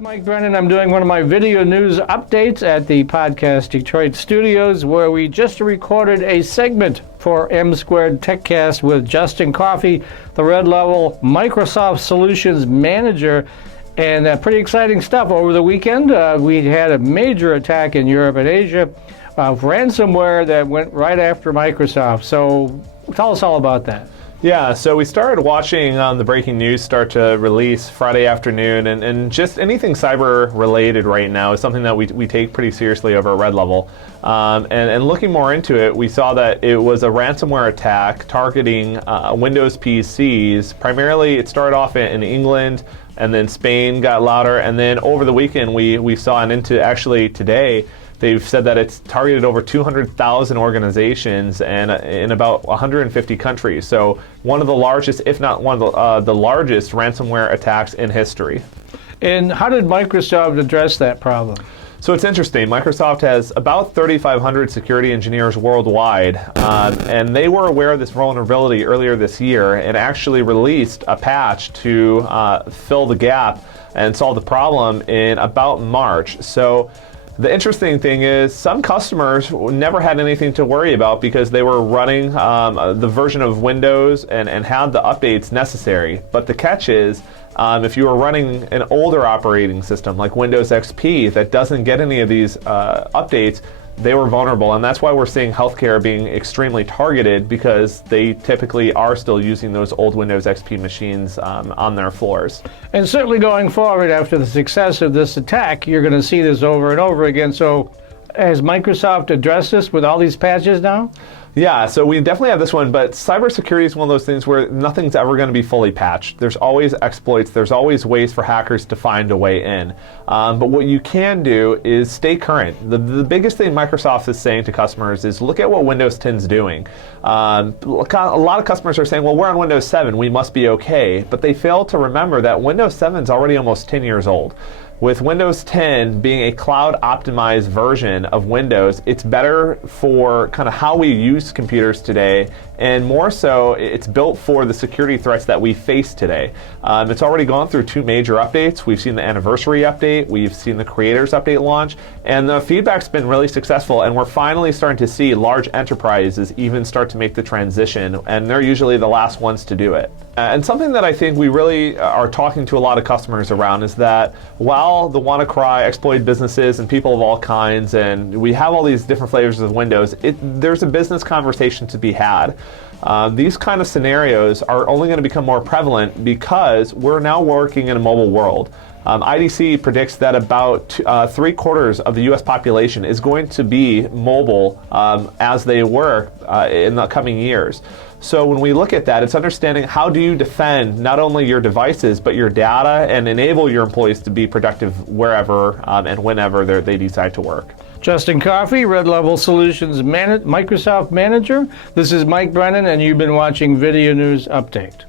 Mike Brennan. I'm doing one of my video news updates at the Podcast Detroit studios, where we just recorded a segment for M Squared TechCast with Justin Coffey, the Red Level Microsoft Solutions Manager. And pretty exciting stuff. Over the weekend, we had a major attack in Europe and Asia of ransomware that went right after Microsoft. So tell us all about that. Yeah, so we started watching the breaking news start to release Friday afternoon, and just anything cyber related right now is something that we take pretty seriously over at Red Level. And looking more into it, we saw that it was a ransomware attack targeting Windows PCs. Primarily, it started off in England, and then Spain got louder, and then over the weekend we saw, and into actually today, they've said that it's targeted over 200,000 organizations and in about 150 countries. So one of the largest, if not one of the largest ransomware attacks in history. And how did Microsoft address that problem? So it's interesting. Microsoft has about 3,500 security engineers worldwide, and they were aware of this vulnerability earlier this year and actually released a patch to fill the gap and solve the problem in about March. So the interesting thing is some customers never had anything to worry about because they were running the version of Windows and had the updates necessary. But the catch is, if you were running an older operating system like Windows XP that doesn't get any of these updates, they were vulnerable. And that's why we're seeing healthcare being extremely targeted, because they typically are still using those old Windows XP machines on their floors. And certainly going forward, after the success of this attack, you're going to see this over and over again. So has Microsoft addressed this with all these patches now? Yeah, so we definitely have this one, but cybersecurity is one of those things where nothing's ever going to be fully patched. There's always exploits, there's always ways for hackers to find a way in. But what you can do is stay current. The biggest thing Microsoft is saying to customers is look at what Windows 10 is doing. A lot of customers are saying, well, we're on Windows 7, we must be okay. But they fail to remember that Windows 7 is already almost 10 years old. With Windows 10 being a cloud-optimized version of Windows, it's better for kind of how we use computers today, and more so, it's built for the security threats that we face today. It's already gone through 2 major updates. We've seen the anniversary update, we've seen the creators update launch, and the feedback's been really successful, and we're finally starting to see large enterprises even start to make the transition, and they're usually the last ones to do it. And something that I think we really are talking to a lot of customers around is that while the WannaCry exploit businesses and people of all kinds, and we have all these different flavors of Windows, there's a business conversation to be had. These kind of scenarios are only going to become more prevalent because we're now working in a mobile world. IDC predicts that about 3/4 of the US population is going to be mobile as they work in the coming years. So when we look at that, it's understanding how do you defend not only your devices, but your data, and enable your employees to be productive wherever and whenever they decide to work. Justin Coffey, Red Level Solutions Microsoft Manager. This is Mike Brennan, and you've been watching Video News Update.